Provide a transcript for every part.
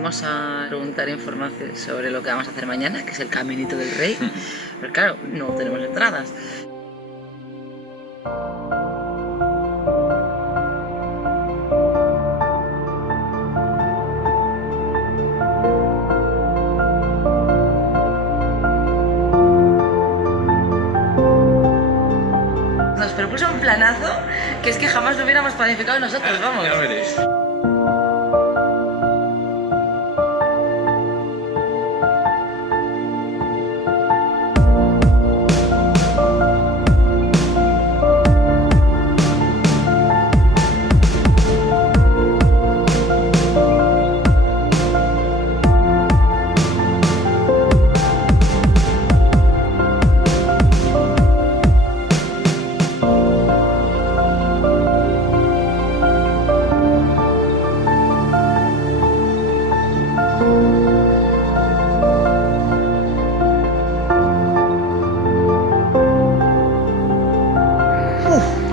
fuimos a preguntar información sobre lo que vamos a hacer mañana, que es el Caminito del Rey. Pero claro, no tenemos entradas. Nos propuso un planazo que es que jamás lo hubiéramos planificado nosotros, vamos. Ya veréis.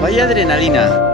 Vaya adrenalina.